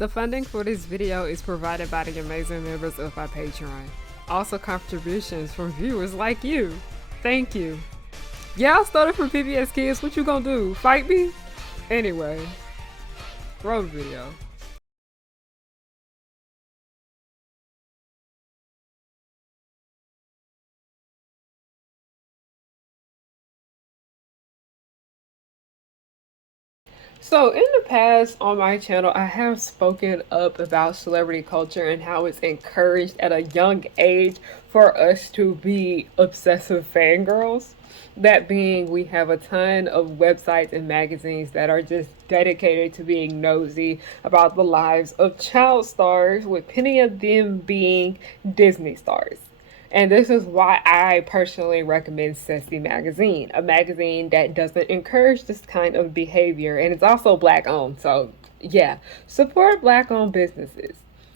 The funding for this video is provided by the amazing members of our Patreon. Also contributions from viewers like you. Thank you. Yeah, I started from PBS Kids. What you gonna do? Fight me? Anyway, roll the video. So in the past on my channel, I have spoken up about celebrity culture and how it's encouraged at a young age for us to be obsessive fangirls. That being, we have a ton of websites and magazines that are just dedicated to being nosy about the lives of child stars, with many of them being Disney stars. And this is why I personally recommend Sassy Magazine, a magazine that doesn't encourage this kind of behavior. And it's also Black owned. So, yeah, support Black owned businesses.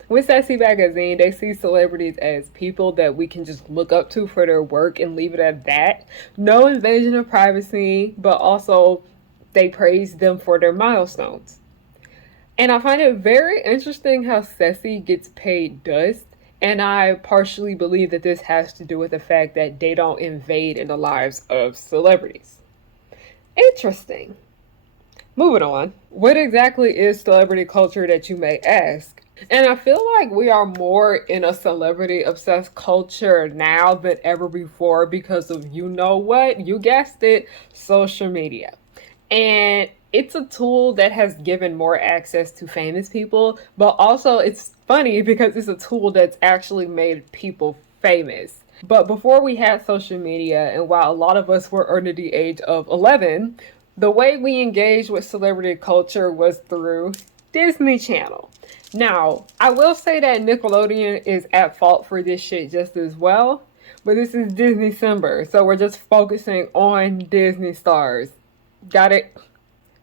With Sassy Magazine, they see celebrities as people that we can just look up to for their work and leave it at that. No invasion of privacy, but also they praise them for their milestones. And I find it very interesting how Sassy gets paid dust. And I partially believe that this has to do with the fact that they don't invade in the lives of celebrities. Interesting. Moving on. What exactly is celebrity culture, that you may ask? And I feel like we are more in a celebrity obsessed culture now than ever before because of, you know what? You guessed it, social media. And it's a tool that has given more access to famous people, but also it's funny because it's a tool that's actually made people famous. But before we had social media, and while a lot of us were under the age of 11, the way we engaged with celebrity culture was through Disney Channel. Now, I will say that Nickelodeon is at fault for this shit just as well, but this is Disney December, so we're just focusing on Disney stars. Got it?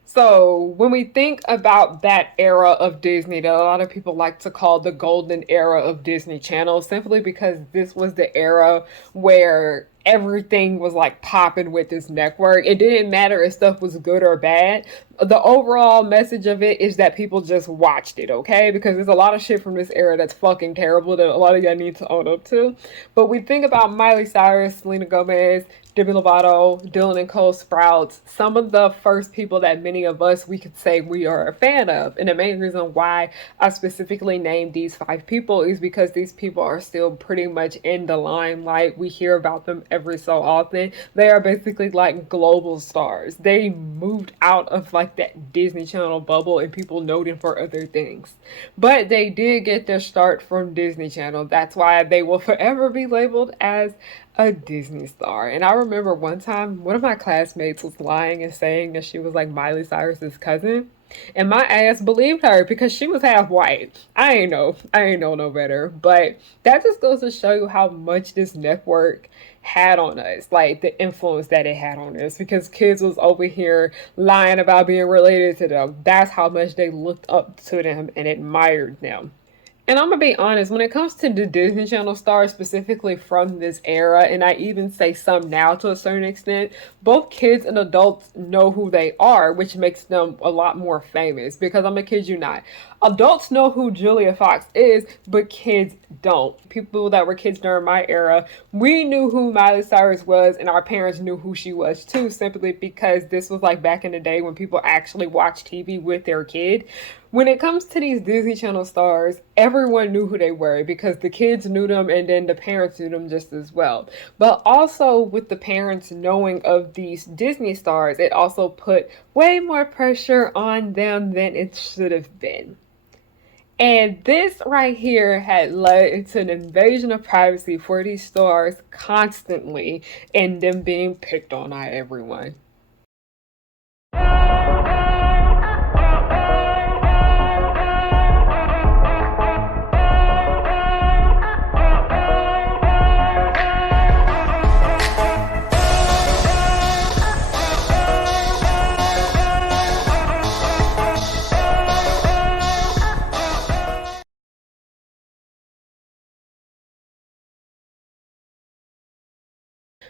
So when we think about that era of Disney that a lot of people like to call the golden era of Disney Channel, simply because this was the era where everything was like popping with this network. It didn't matter if stuff was good or bad. The overall message of it is that people just watched it, okay? Because there's a lot of shit from this era that's fucking terrible that a lot of y'all need to own up to. But we think about Miley Cyrus, Selena Gomez, Demi Lovato, Dylan and Cole Sprouts, some of the first people that many of us, we could say we are a fan of. And the main reason why I specifically named these 5 people is because these people are still pretty much in the limelight. We hear about them every so often. They are basically like global stars. They moved out of like that Disney Channel bubble and people know them for other things. But they did get their start from Disney Channel. That's why they will forever be labeled as a Disney star. And I remember one time one of my classmates was lying and saying that she was like Miley Cyrus's cousin. And my ass believed her because she was half white. I ain't know no better. But that just goes to show you how much this network had on us, like the influence that it had on us, because kids was over here lying about being related to them. That's how much they looked up to them and admired them. And I'm gonna be honest, when it comes to the Disney Channel stars specifically from this era, and I even say some now to a certain extent, both kids and adults know who they are, which makes them a lot more famous. Because I'm gonna kid you not, adults know who Julia Fox is, but kids don't. People that were kids during my era, we knew who Miley Cyrus was, and our parents knew who she was too, simply because this was like back in the day when people actually watched TV with their kid. When it comes to these Disney Channel stars, everyone knew who they were because the kids knew them and then the parents knew them just as well. But also with the parents knowing of these Disney stars, it also put way more pressure on them than it should have been. And this right here had led to an invasion of privacy for these stars constantly, and them being picked on by everyone.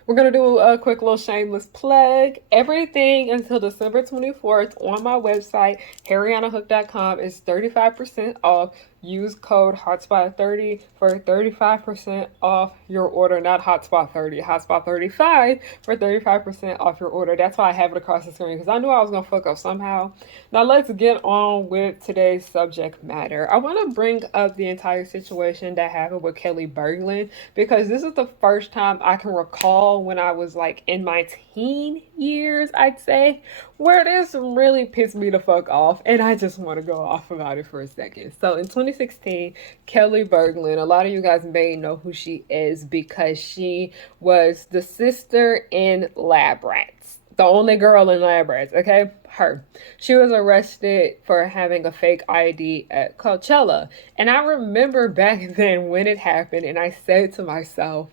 We're going to do a quick little shameless plug. Everything until December 24th on my website, harriyannahook.com, is 35% off. Use code HOTSPOT30 for 35% off your order. Not HOTSPOT30, HOTSPOT35 for 35% off your order. That's why I have it across the screen because I knew I was going to fuck up somehow. Now let's get on with today's subject matter. I want to bring up the entire situation that happened with Kelly Berglund because this is the first time I can recall when I was like in my teen years, I'd say, where this really pissed me the fuck off, and I just want to go off about it for a second. So in 2016, Kelly Berglund, a lot of you guys may know who she is because she was the sister in Lab Rats. The only girl in Lab Rats, okay? Her. She was arrested for having a fake ID at Coachella. And I remember back then when it happened, and I said to myself,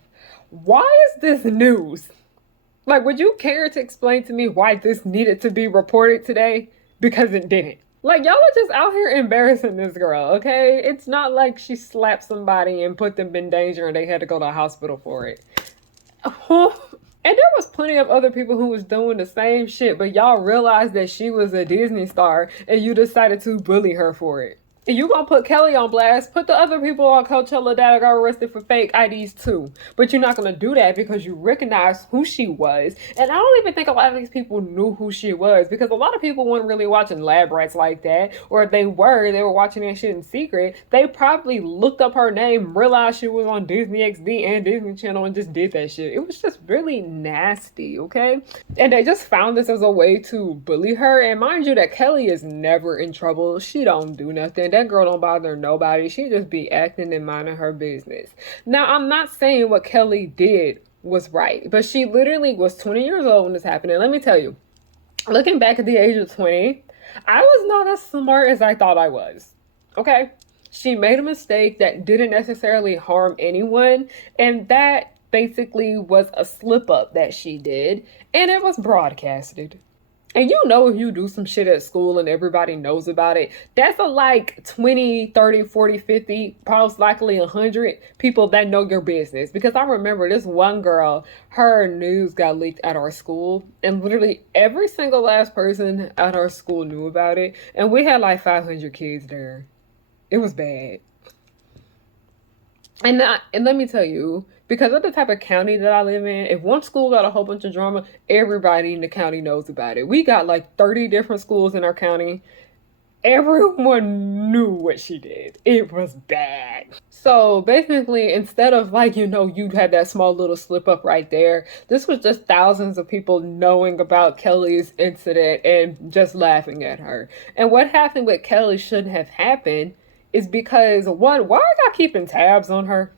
why is this news? Like, would you care to explain to me why this needed to be reported today? Because it didn't. Like, y'all are just out here embarrassing this girl, okay? It's not like she slapped somebody and put them in danger and they had to go to the hospital for it. And there was plenty of other people who was doing the same shit, but y'all realized that she was a Disney star and you decided to bully her for it. And you gonna put Kelly on blast, put the other people on Coachella that got arrested for fake IDs too. But you're not gonna do that because you recognize who she was. And I don't even think a lot of these people knew who she was because a lot of people weren't really watching Lab Rats like that. Or if they were watching that shit in secret. They probably looked up her name, realized she was on Disney XD and Disney Channel and just did that shit. It was just really nasty, okay? And they just found this as a way to bully her. And mind you that Kelly is never in trouble. She don't do nothing. That girl don't bother nobody. She just be acting and minding her business. Now, I'm not saying what Kelly did was right, but she literally was 20 years old when this happened. And let me tell you, looking back at the age of 20, I was not as smart as I thought I was. Okay? She made a mistake that didn't necessarily harm anyone, and that basically was a slip up that she did, and it was broadcasted. And you know, if you do some shit at school and everybody knows about it, that's a like 20, 30, 40, 50, most likely 100 people that know your business. Because I remember this one girl, her news got leaked at our school, and literally every single last person at our school knew about it. And we had like 500 kids there. It was bad. And let me tell you, because of the type of county that I live in, if one school got a whole bunch of drama, everybody in the county knows about it. We got like 30 different schools in our county. Everyone knew what she did. It was bad. So basically, instead of like, you had that small little slip up right there, this was just thousands of people knowing about Kelly's incident and just laughing at her. And what happened with Kelly shouldn't have happened is because, one, why are y'all keeping tabs on her?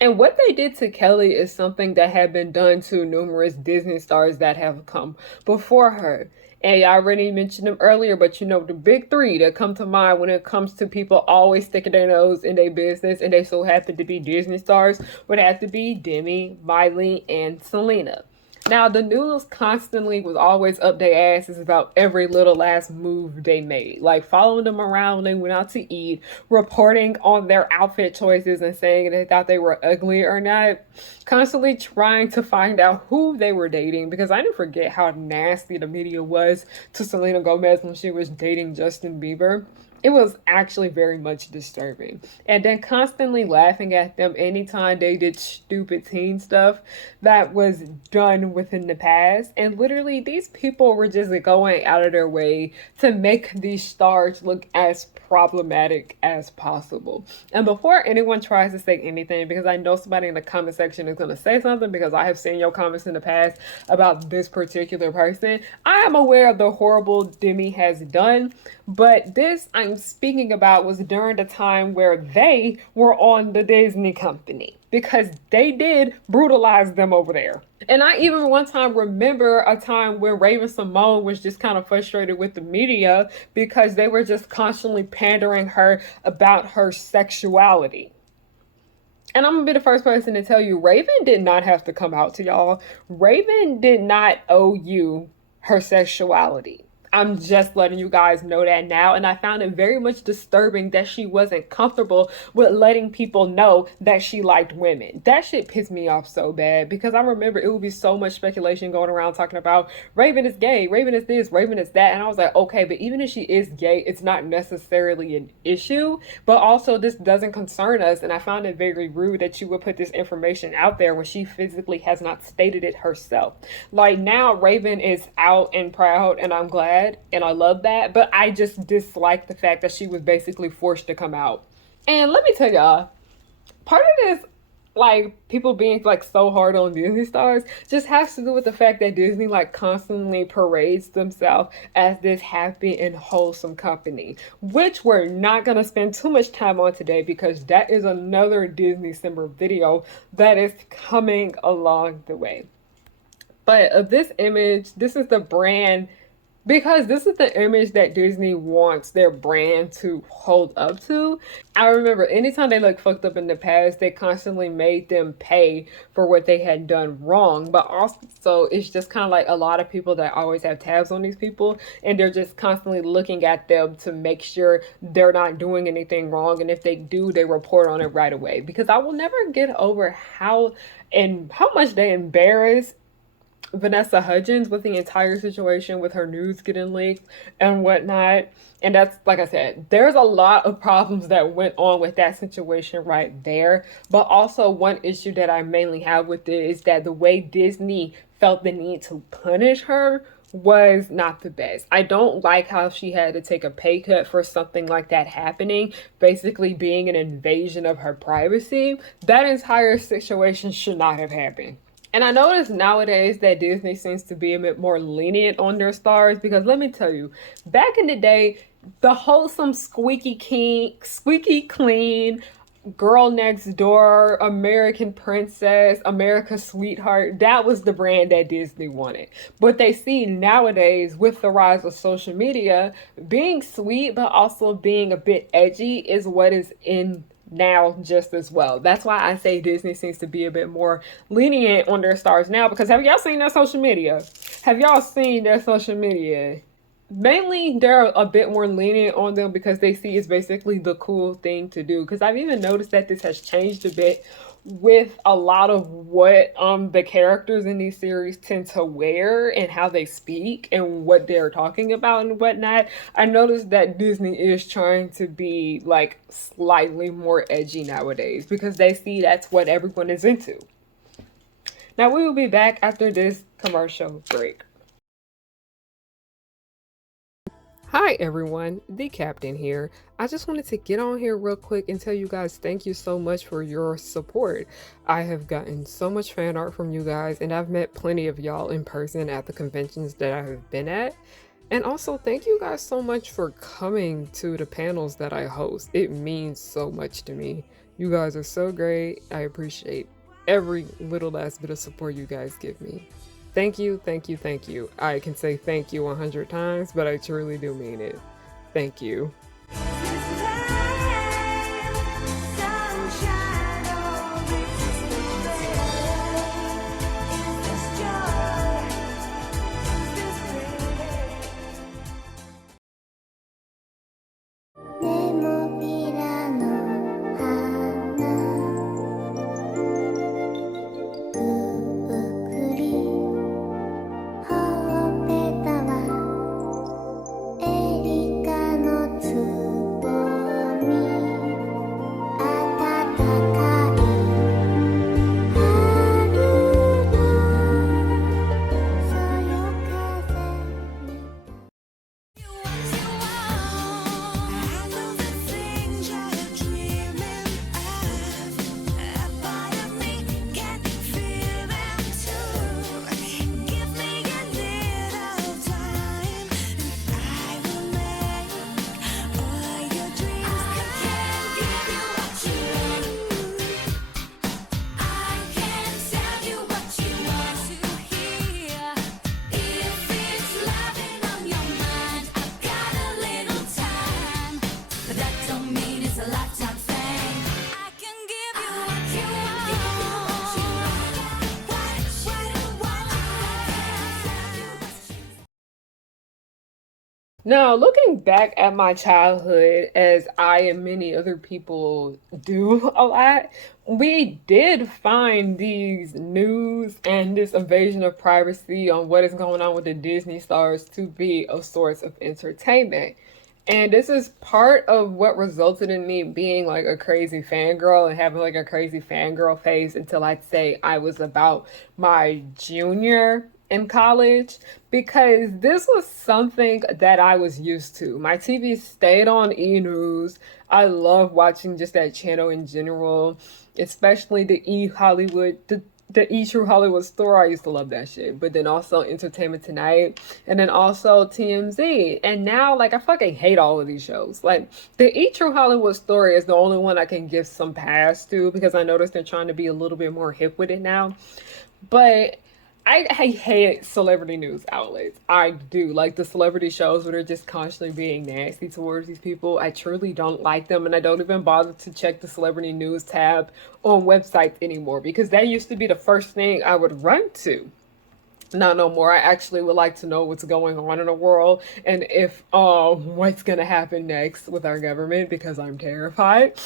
And what they did to Kelly is something that had been done to numerous Disney stars that have come before her. And I already mentioned them earlier, but the big three that come to mind when it comes to people always sticking their nose in their business and they so happen to be Disney stars would have to be Demi, Miley, and Selena. Now, the news constantly was always up their asses about every little last move they made. Like following them around when they went out to eat, reporting on their outfit choices and saying they thought they were ugly or not. Constantly trying to find out who they were dating, because I didn't forget how nasty the media was to Selena Gomez when she was dating Justin Bieber. It was actually very much disturbing. And then constantly laughing at them anytime they did stupid teen stuff that was done within the past. And literally, these people were just going out of their way to make these stars look as problematic as possible. And before anyone tries to say anything, because I know somebody in the comment section is going to say something, because I have seen your comments in the past about this particular person, I am aware of the horrible Demi has done. But this I'm speaking about was during the time where they were on the Disney company, because they did brutalize them over there. And I even one time remember a time when Raven-Symoné was just kind of frustrated with the media because they were just constantly pandering her about her sexuality. And I'm gonna be the first person to tell you, Raven did not have to come out to y'all. Raven did not owe you her sexuality. I'm just letting you guys know that now. And I found it very much disturbing that she wasn't comfortable with letting people know that she liked women. That shit pissed me off so bad because I remember it would be so much speculation going around talking about Raven is gay, Raven is this, Raven is that. And I was like, okay, but even if she is gay, it's not necessarily an issue. But also, this doesn't concern us. And I found it very rude that you would put this information out there when she physically has not stated it herself. Like now, Raven is out and proud, and I'm glad and I love that. But I just dislike the fact that she was basically forced to come out. And let me tell y'all, part of this, like people being like so hard on Disney stars, just has to do with the fact that Disney like constantly parades themselves as this happy and wholesome company, which we're not gonna spend too much time on today because that is another Disney Simmer video that is coming along the way. But of this image, this is the brand because this is the image that Disney wants their brand to hold up to. I remember anytime they looked fucked up in the past, they constantly made them pay for what they had done wrong. But also, it's just kind of like a lot of people that always have tabs on these people, and they're just constantly looking at them to make sure they're not doing anything wrong. And if they do, they report on it right away. Because I will never get over how much they embarrass Vanessa Hudgens with the entire situation with her news getting leaked and whatnot. And that's, like I said, there's a lot of problems that went on with that situation right there. But also, one issue that I mainly have with it is that the way Disney felt the need to punish her was not the best. I don't like how she had to take a pay cut for something like that happening, basically being an invasion of her privacy. That entire situation should not have happened. And I notice nowadays that Disney seems to be a bit more lenient on their stars because let me tell you, back in the day, the wholesome squeaky clean, girl next door, American princess, America's sweetheart, that was the brand that Disney wanted. But they see nowadays with the rise of social media, being sweet but also being a bit edgy is what is in now just as well. That's why I say Disney seems to be a bit more lenient on their stars now because have y'all seen their social media? Have y'all seen their social media? Mainly they're a bit more lenient on them because they see it's basically the cool thing to do. Because I've even noticed that this has changed a bit with a lot of what the characters in these series tend to wear and how they speak and what they're talking about and whatnot. I noticed that Disney is trying to be like slightly more edgy nowadays because they see that's what everyone is into. Now we will be back after this commercial break. Hi everyone, the captain here. I just wanted to get on here real quick and tell you guys thank you so much for your support. I have gotten so much fan art from you guys and I've met plenty of y'all in person at the conventions that I have been at. And also thank you guys so much for coming to the panels that I host. It means so much to me. You guys are so great. I appreciate every little last bit of support you guys give me. Thank you, thank you, thank you. I can say thank you 100 times, but I truly do mean it. Thank you. Now, looking back at my childhood, as I and many other people do a lot, we did find these news and this invasion of privacy on what is going on with the Disney stars to be a source of entertainment. And this is part of what resulted in me being like a crazy fangirl and having like a crazy fangirl phase until I'd say I was about my junior in college, because this was something that I was used to. My TV stayed on E! News. I love watching just that channel in general, especially the E! Hollywood, the E! True Hollywood store. I used to love that shit. But then also Entertainment Tonight, and then also TMZ. And now, like, I fucking hate all of these shows. Like, the E! True Hollywood story is the only one I can give some pass to because I noticed they're trying to be a little bit more hip with it now. But I hate celebrity news outlets. I do. Like the celebrity shows where they're just constantly being nasty towards these people. I truly don't like them, and I don't even bother to check the celebrity news tab on websites anymore because that used to be the first thing I would run to. Not no more. I actually would like to know what's going on in the world and if what's gonna happen next with our government because I'm terrified.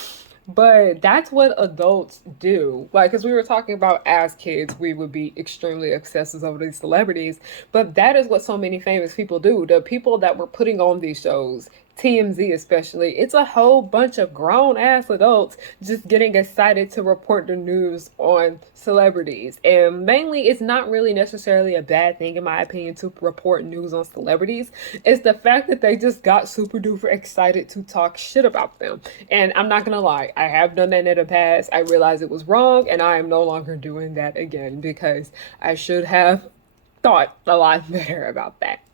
But that's what adults do. Like, because we were talking about as kids, we would be extremely obsessive over these celebrities. But that is what so many famous people do. The people that were putting on these shows, TMZ especially, it's a whole bunch of grown ass adults just getting excited to report the news on celebrities. And mainly, it's not really necessarily a bad thing, in my opinion, to report news on celebrities. It's the fact that they just got super duper excited to talk shit about them. And I'm not gonna lie, I have done that in the past. I realized it was wrong, and I am no longer doing that again because I should have thought a lot better about that.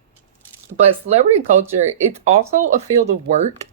But celebrity culture, it's also a field of work.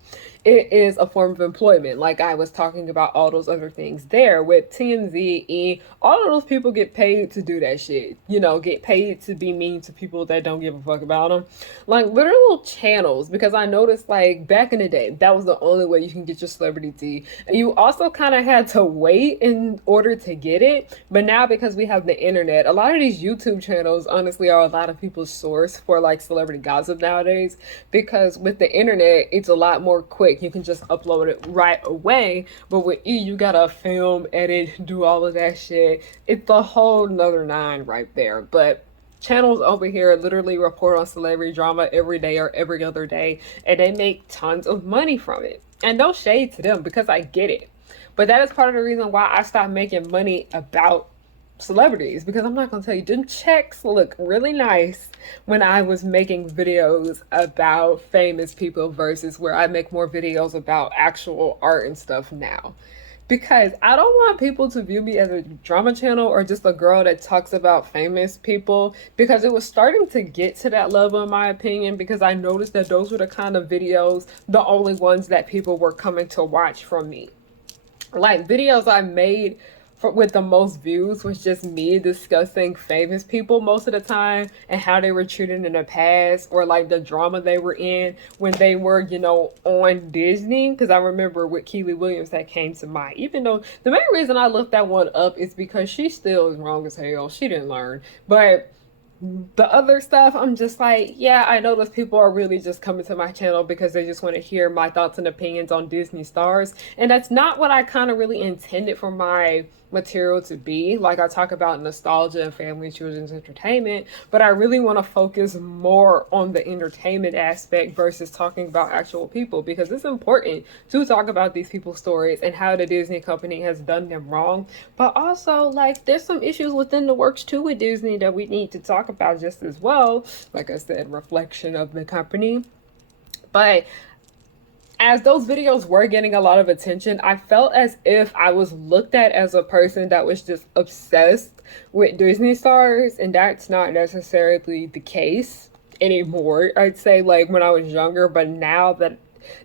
It is a form of employment. Like I was talking about all those other things there with TMZ, all of those people get paid to do that shit. You know, get paid to be mean to people that don't give a fuck about them. Like literal channels, because I noticed like back in the day, that was the only way you can get your celebrity tea. And you also kind of had to wait in order to get it. But now because we have the internet, a lot of these YouTube channels honestly are a lot of people's source for like celebrity gossip nowadays. Because with the internet, it's a lot more quick. You can just upload it right away. But with E, you gotta film, edit, do all of that shit. It's a whole nother nine right there. But channels over here literally report on celebrity drama every day or every other day, and they make tons of money from it. And no shade to them because I get it. But that is part of the reason why I stopped making money about celebrities, because I'm not gonna tell you, them checks look really nice when I was making videos about famous people versus where I make more videos about actual art and stuff now. Because I don't want people to view me as a drama channel or just a girl that talks about famous people, because it was starting to get to that level in my opinion, because I noticed that those were the kind of videos, the only ones that people were coming to watch from me. Like videos I made with the most views was just me discussing famous people most of the time and how they were treated in the past, or like the drama they were in when they were, you know, on Disney. Because I remember with Keely Williams that came to mind, even though the main reason I looked that one up is because she still is wrong as hell. She didn't learn. But the other stuff, I'm just like, yeah, I know those people are really just coming to my channel because they just want to hear my thoughts and opinions on Disney stars. And that's not what I kind of really intended for my material to be. Like I talk about nostalgia and family and children's entertainment, but I really want to focus more on the entertainment aspect versus talking about actual people, because it's important to talk about these people's stories and how the Disney company has done them wrong. But also, like, there's some issues within the works too with Disney that we need to talk about just as well. Like I said, reflection of the company. But as those videos were getting a lot of attention, I felt as if I was looked at as a person that was just obsessed with Disney stars, and that's not necessarily the case anymore. I'd say like when I was younger, but now that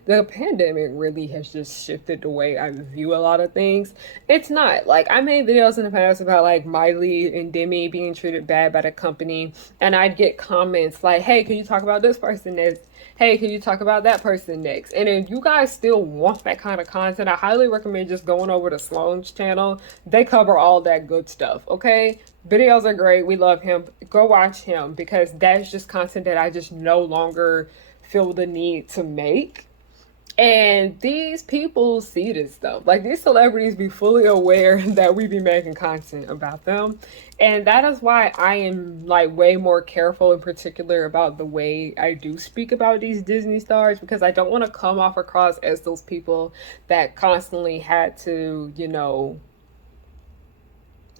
the pandemic really has just shifted the way I view a lot of things. It's not like I made videos in the past about like Miley and Demi being treated bad by the company, and I'd get comments like, "Hey, can you talk about this person next? Hey, can you talk about that person next?" And if you guys still want that kind of content, I highly recommend just going over to Sloan's channel. They cover all that good stuff, okay? Videos are great. We love him. Go watch him, because that's just content that I just no longer feel the need to make. And these people see this stuff. Like, these celebrities be fully aware that we be making content about them. And that is why I am like way more careful in particular about the way I do speak about these Disney stars, because I don't want to come off across as those people that constantly had to,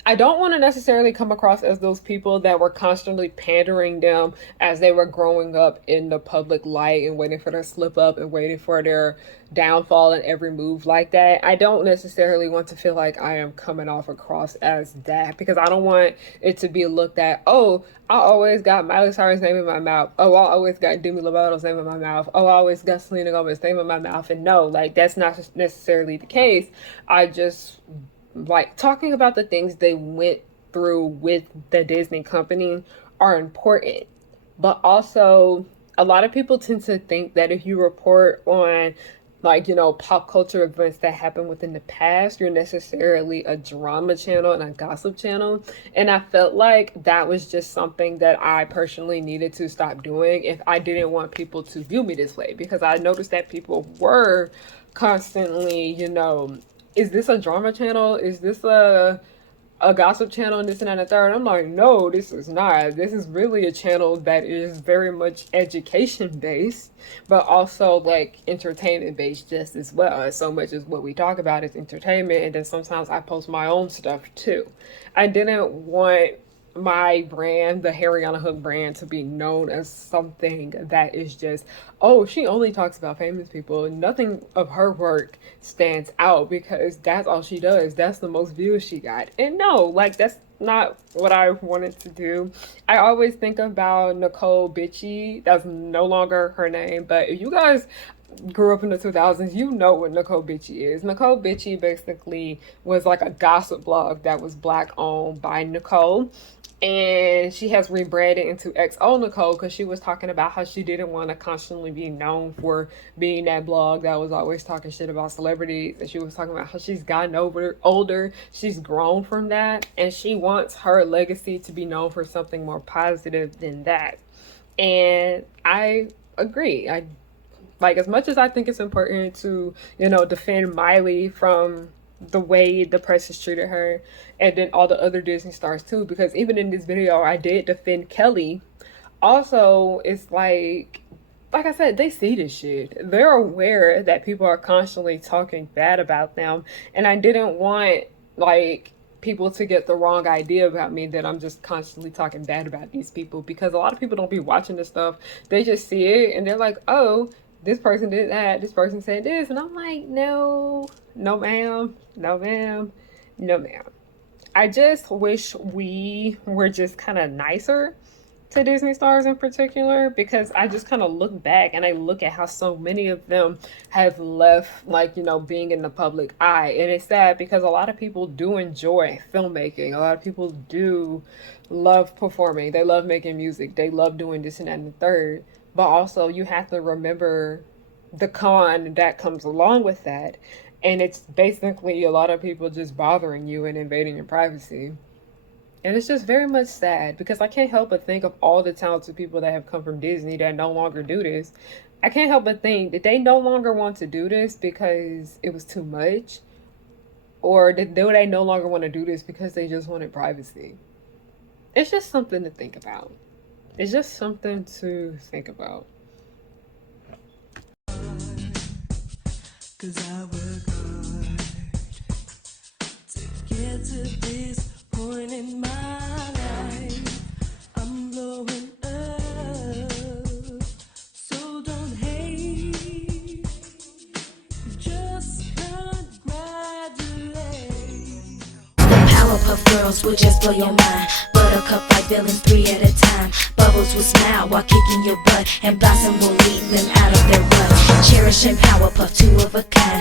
I don't want to necessarily come across as those people that were constantly pandering them as they were growing up in the public light and waiting for their slip up and waiting for their downfall in every move like that. I don't necessarily want to feel like I am coming off across as that, because I don't want it to be looked at, oh, I always got Miley Cyrus' name in my mouth. Oh, I always got Demi Lovato's name in my mouth. Oh, I always got Selena Gomez's name in my mouth. And no, like, that's not necessarily the case. I just like talking about the things they went through with the Disney company are important. But also, a lot of people tend to think that if you report on pop culture events that happened within the past, you're necessarily a drama channel and a gossip channel. And I felt like that was just something that I personally needed to stop doing if I didn't want people to view me this way, because I noticed that people were constantly, is this a drama channel? Is this a gossip channel and this and that and the third? I'm like, no, this is not. This is really a channel that is very much education based, but also like entertainment based just as well. As so much as what we talk about is entertainment, and then sometimes I post my own stuff too. I didn't want my brand, the Harriyannahook brand, to be known as something that is just, oh, she only talks about famous people. Nothing of her work stands out because that's all she does. That's the most views she got. And no, like, that's not what I wanted to do. I always think about Nicole Bitchie. That's no longer her name, but if you guys grew up in the 2000s, you know what Nicole Bitchie is. Nicole Bitchie basically was like a gossip blog that was Black owned by Nicole. And she has rebranded into XO Nicole because she was talking about how she didn't want to constantly be known for being that blog that was always talking shit about celebrities. And she was talking about how she's gotten older, she's grown from that, and she wants her legacy to be known for something more positive than that. And I agree. I like, as much as I think it's important to, defend Miley from the way the press has treated her, and then all the other Disney stars too, because even in this video I did defend Kelly. Also, it's like I said, they see this shit. They're aware that people are constantly talking bad about them, and I didn't want people to get the wrong idea about me that I'm just constantly talking bad about these people, because a lot of people don't be watching this stuff. They just see it and they're like, oh, this person did that, this person said this, and I'm like, no ma'am, no ma'am, no ma'am. I just wish we were just kind of nicer to Disney stars in particular, because I just kind of look back and I look at how so many of them have left being in the public eye. And it's sad because a lot of people do enjoy filmmaking, a lot of people do love performing, they love making music, they love doing this and that and the third. But also, you have to remember the con that comes along with that. And it's basically a lot of people just bothering you and invading your privacy. And it's just very much sad, because I can't help but think of all the talented people that have come from Disney that no longer do this. I can't help but think that they no longer want to do this because it was too much, or do they no longer want to do this because they just wanted privacy. It's just something to think about. It's just something to think about. 'Cause I work hard to get to this point in my life. I'm blowing up, so don't hate, just congratulate. Powerpuff Girls will just blow your mind. Buttercup like villains 3 at a time. Bubbles will smile while kicking your butt, and Blossom will lead them out of their rut. Cherish and Powerpuff, 2 of a kind.